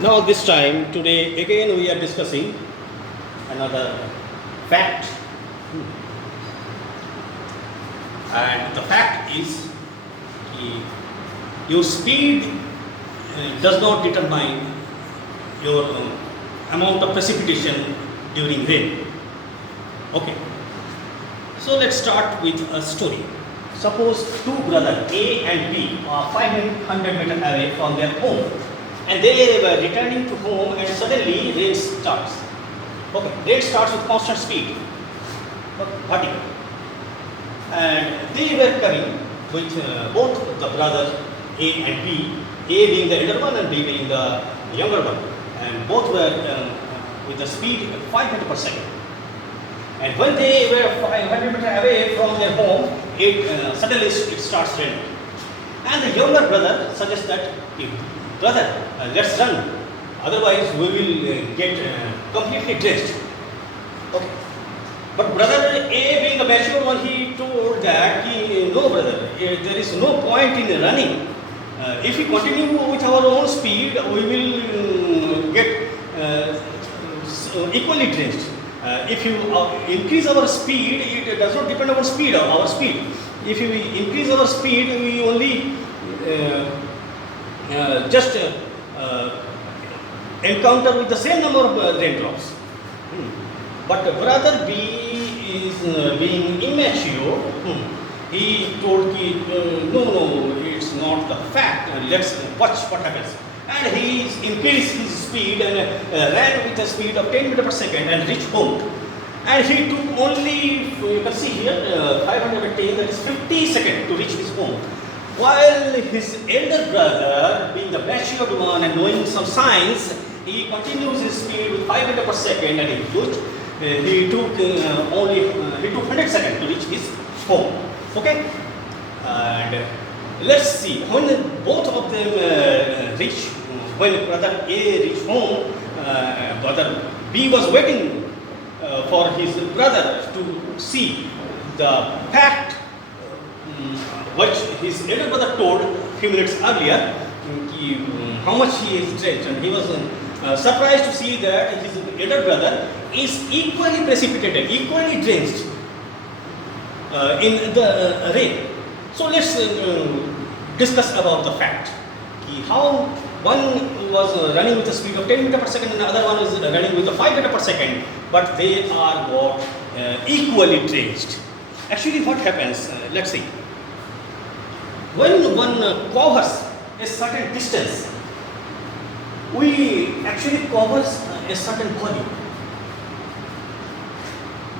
Now this time, today again we are discussing another fact. And the fact is your speed does not determine your amount of precipitation during rain. Okay. So let's start with a story. Suppose two brothers A and B are 500 meters away from their home, and they were returning to home, and suddenly rain starts. Okay, rain starts with constant speed, vertical, and they were coming with both the brothers A and B, A being the elder one and B being the younger one, and both were with the speed of 500 per second. And when they were 500 meters away from their home, suddenly it starts raining. And the younger brother suggests that, brother, let's run, otherwise we will get completely drenched. Okay. But brother A, being the mature one, he told that, no brother, there is no point in running. If we continue with our own speed, we will get equally drenched. If you increase our speed, it does not depend on our speed. If you increase our speed, we only just encounter with the same number of raindrops. But brother B is being immature. He told no, it's not the fact. Let's watch what happens. And he increased his speed and ran with a speed of 10 meters per second and reached home. And he took only, you can see here, 510, that is 50 seconds to reach his home. While his elder brother, being the matured one and knowing some science, he continues his speed with 5 meters per second, and he took 100 seconds to reach his home. Okay? And let's see, when both of them when brother A reached home, brother B was waiting for his brother to see the fact which his elder brother told a few minutes earlier, how much he is drenched, and he was surprised to see that his elder brother is equally precipitated, equally drenched in the rain. So let's discuss about the fact. How one was running with a speed of 10 meters per second and the other one is running with a 5 meters per second, but they are what equally drenched. Actually what happens, let's see. When one covers a certain distance, we actually covers a certain volume.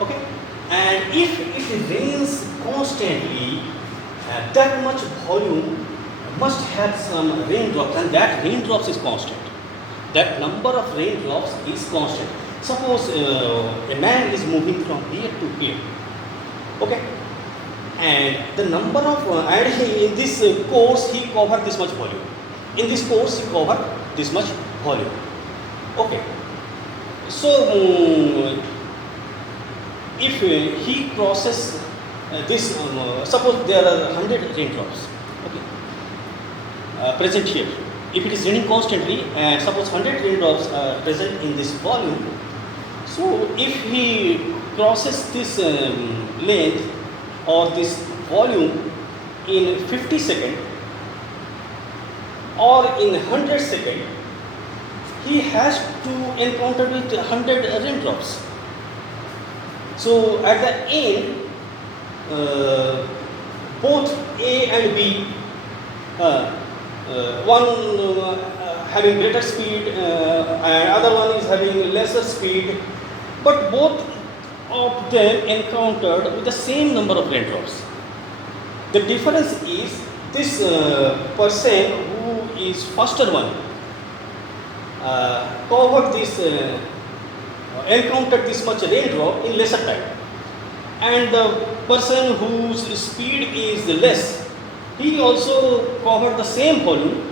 Okay? And if it rains constantly, that much volume must have some raindrops, and that raindrops is constant. That number of raindrops is constant. Suppose a man is moving from here to here. Okay? And the number of, in this course he covered this much volume. In this course he covered this much volume. Okay. So, if he crosses this, suppose there are 100 raindrops present here. If it is raining constantly, and suppose 100 raindrops are present in this volume, so if he crosses this length or this volume in 50 seconds or in 100 seconds, he has to encounter with 100 raindrops. So at the end, both A and B, one having greater speed and other one is having lesser speed, but both of them encountered with the same number of raindrops. The difference is this person who is faster one covered this, encountered this much raindrop in lesser time, and the person whose speed is less, he also covered the same volume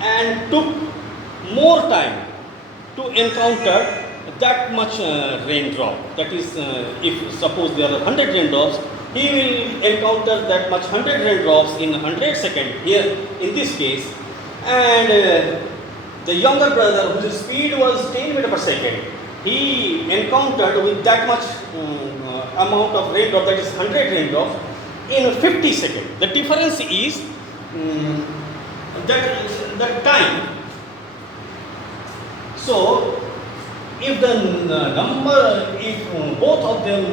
and took more time to encounter that much raindrop. That is, if suppose there are 100 raindrops, he will encounter that much 100 raindrops in 100 seconds here in this case, and the younger brother, whose speed was 10 meters per second, he encountered with that much amount of raindrop, that is 100 raindrops, in 50 seconds. The difference is that time. So, if if both of them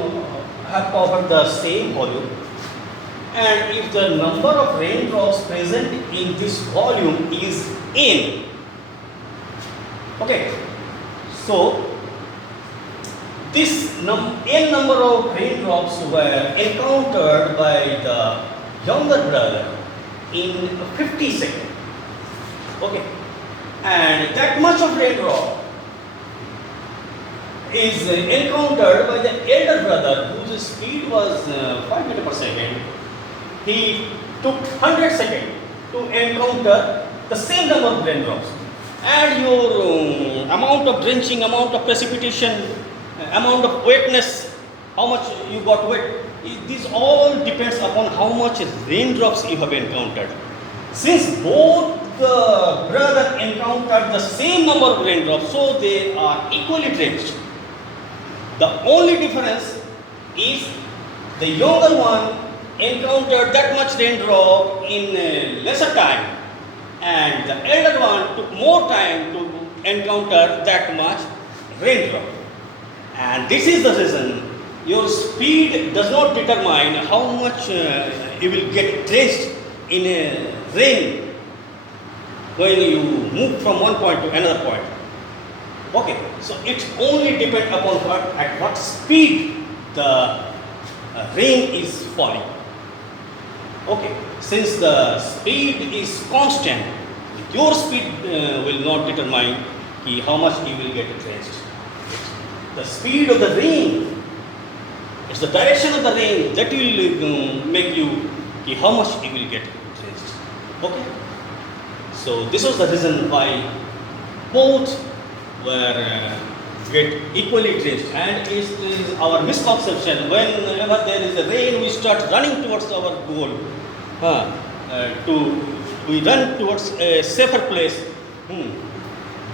have covered the same volume, and if the number of raindrops present in this volume is n, okay, so this n number of raindrops were encountered by the younger brother in 50 seconds, okay, and that much of raindrop is encountered by the elder brother, whose speed was 5 meters per second. He took 100 seconds to encounter the same number of raindrops. Add your amount of drenching, amount of precipitation, amount of wetness, how much you got wet. This all depends upon how much raindrops you have encountered. Since both the brother encountered the same number of raindrops, so they are equally drenched. The only difference is the younger one encountered that much raindrop in a lesser time, and the elder one took more time to encounter that much raindrop. And this is the reason your speed does not determine how much you will get drenched in a rain when you move from one point to another point. Okay, so it only depends upon at what speed the rain is falling. Okay, since the speed is constant, your speed will not determine how much you will get drenched. The speed of the rain, it's the direction of the rain that will make you how much you will get drenched. Okay, so this was the reason why both were get equally drenched, and it is our misconception. Whenever there is a rain, we start running towards our goal. We run towards a safer place.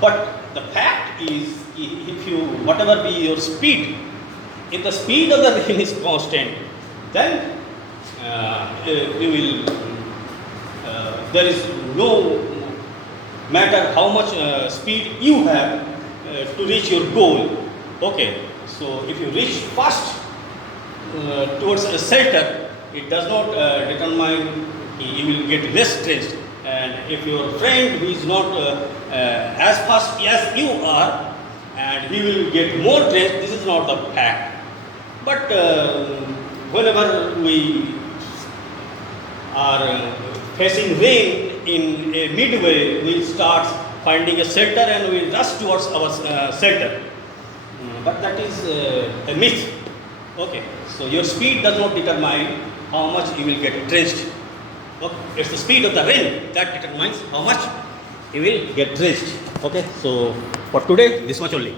But the fact is, if you whatever be your speed, if the speed of the rain is constant, then you will. There is no matter how much speed you have to reach your goal. Okay, so if you reach fast towards a shelter, it does not determine you will get less drenched. And if your friend who is not as fast as you are, and he will get more drenched, this is not the fact. But whenever we are facing rain in a midway, we start finding a shelter and we rush towards our shelter. But that is a myth. Okay, so your speed does not determine how much you will get drenched. Okay, it's the speed of the rain that determines how much you will get drenched. Okay, so for today, this much only.